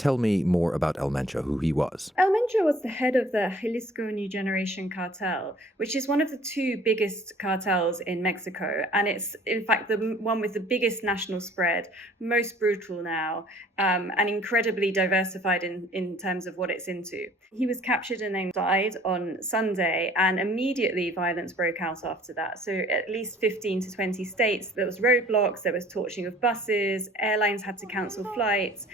Tell me more about El Mencho, who he was. El Mencho was the head of the Jalisco New Generation Cartel, which is one of the two biggest cartels in Mexico. And it's, in fact, the one with the biggest national spread, most brutal now, and incredibly diversified in terms of what it's into. He was captured and then died on Sunday, and immediately violence broke out after that. So at least 15 to 20 states, there was roadblocks, there was torching of buses, airlines had to cancel flights,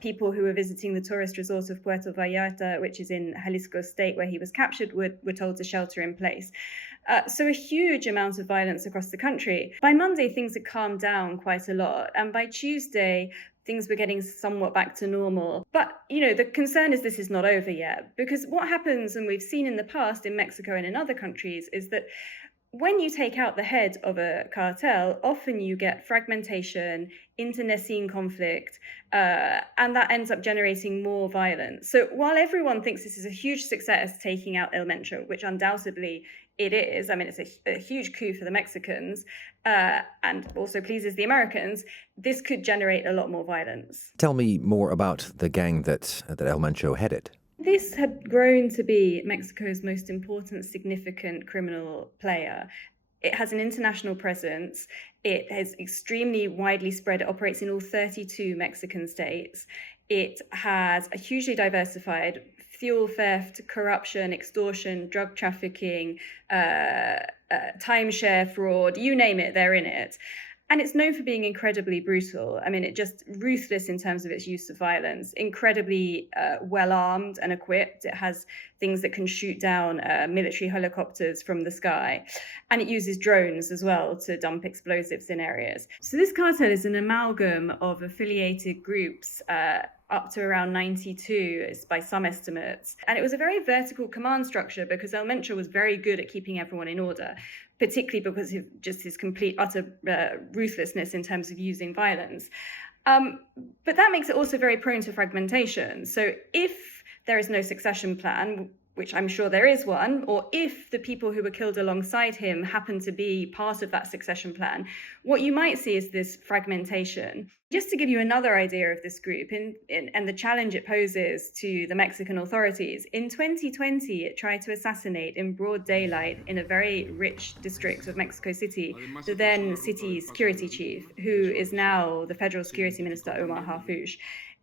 people who were visiting the tourist resort of Puerto Vallarta, which is in Jalisco state where he was captured, were told to shelter in place. So a huge amount of violence across the country. By Monday, things had calmed down quite a lot. And by Tuesday, things were getting somewhat back to normal. But, the concern is this is not over yet, because what happens, and we've seen in the past in Mexico and in other countries, is that when you take out the head of a cartel, often you get fragmentation, internecine conflict, and that ends up generating more violence. So while everyone thinks this is a huge success, taking out El Mencho, which undoubtedly it is, I mean, it's a huge coup for the Mexicans, and also pleases the Americans, this could generate a lot more violence. Tell me more about the gang that El Mencho headed. This had grown to be Mexico's most important, significant criminal player. It has an international presence. It is extremely widely spread. It operates in all 32 Mexican states. It has a hugely diversified fuel theft, corruption, extortion, drug trafficking, timeshare fraud, you name it, they're in it. And it's known for being incredibly brutal. I mean, it just ruthless in terms of its use of violence, incredibly well-armed and equipped. It has things that can shoot down military helicopters from the sky. And it uses drones as well to dump explosives in areas. So this cartel is an amalgam of affiliated groups, up to around 92 by some estimates. And it was a very vertical command structure because El Mencho was very good at keeping everyone in order, particularly because of just his complete, utter ruthlessness in terms of using violence. But that makes it also very prone to fragmentation. So if there is no succession plan, which I'm sure there is one, or if the people who were killed alongside him happen to be part of that succession plan, what you might see is this fragmentation. Just to give you another idea of this group and the challenge it poses to the Mexican authorities, in 2020, it tried to assassinate in broad daylight in a very rich district of Mexico City, the then city security chief, who is now the federal security minister, Omar Harfouch.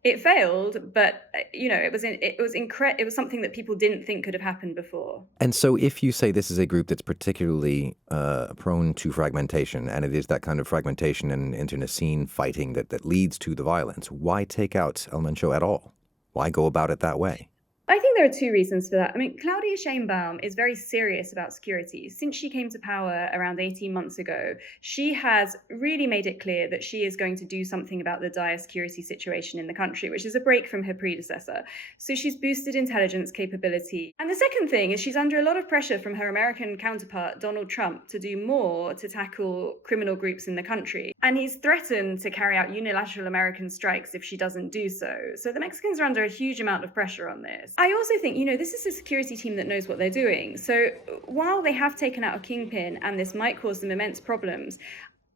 It failed, but it was something that people didn't think could have happened before. And so if you say this is a group that's particularly prone to fragmentation, and it is that kind of fragmentation and internecine fighting that leads to the violence, why take out El Mencho at all? Why go about it that way? I think there are two reasons for that. I mean, Claudia Sheinbaum is very serious about security. Since she came to power around 18 months ago, she has really made it clear that she is going to do something about the dire security situation in the country, which is a break from her predecessor. So she's boosted intelligence capability. And the second thing is she's under a lot of pressure from her American counterpart, Donald Trump, to do more to tackle criminal groups in the country. And he's threatened to carry out unilateral American strikes if she doesn't do so. So the Mexicans are under a huge amount of pressure on this. I also think, this is a security team that knows what they're doing. So while they have taken out a kingpin and this might cause them immense problems,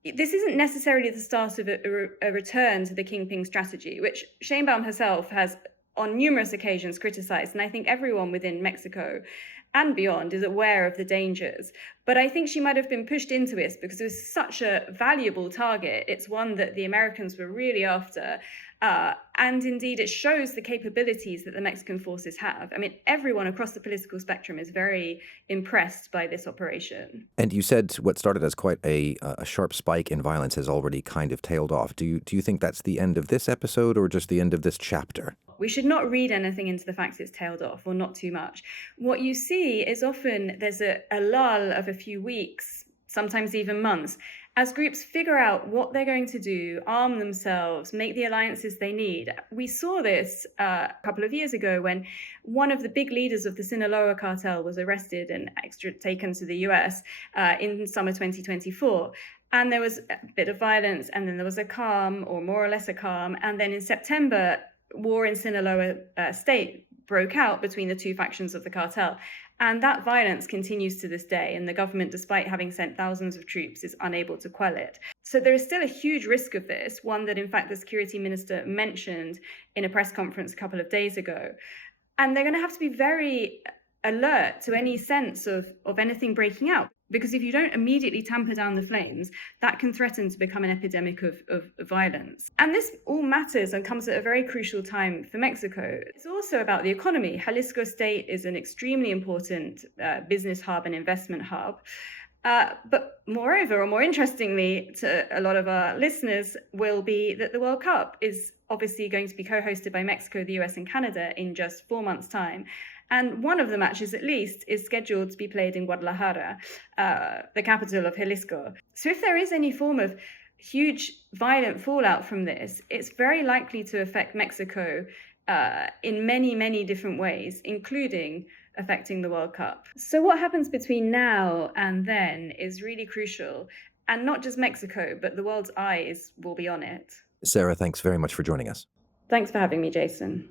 this isn't necessarily the start of a return to the kingpin strategy, which Sheinbaum herself has on numerous occasions criticized. And I think everyone within Mexico and beyond is aware of the dangers. But I think she might have been pushed into this because it was such a valuable target. It's one that the Americans were really after. And indeed, it shows the capabilities that the Mexican forces have. I mean, everyone across the political spectrum is very impressed by this operation. And you said what started as quite a sharp spike in violence has already kind of tailed off. Do you think that's the end of this episode or just the end of this chapter? We should not read anything into the fact it's tailed off, or not too much. What you see is often there's a lull of a few weeks, sometimes even months, as groups figure out what they're going to do, arm themselves, make the alliances they need. We saw this a couple of years ago when one of the big leaders of the Sinaloa cartel was arrested and taken to the US in summer 2024. And there was a bit of violence, and then there was a calm, or more or less a calm. And then in September, war in Sinaloa state broke out between the two factions of the cartel. And that violence continues to this day, and the government, despite having sent thousands of troops, is unable to quell it. So there is still a huge risk of this, one that, in fact, the security minister mentioned in a press conference a couple of days ago. And they're going to have to be very alert to any sense of anything breaking out. Because if you don't immediately tamper down the flames, that can threaten to become an epidemic of violence. And this all matters and comes at a very crucial time for Mexico. It's also about the economy. Jalisco State is an extremely important business hub and investment hub. But moreover, or more interestingly to a lot of our listeners, will be that the World Cup is obviously going to be co-hosted by Mexico, the US, and Canada in just 4 months' time. And one of the matches, at least, is scheduled to be played in Guadalajara, the capital of Jalisco. So if there is any form of huge violent fallout from this, it's very likely to affect Mexico in many, many different ways, including affecting the World Cup. So what happens between now and then is really crucial. And not just Mexico, but the world's eyes will be on it. Sarah, thanks very much for joining us. Thanks for having me, Jason.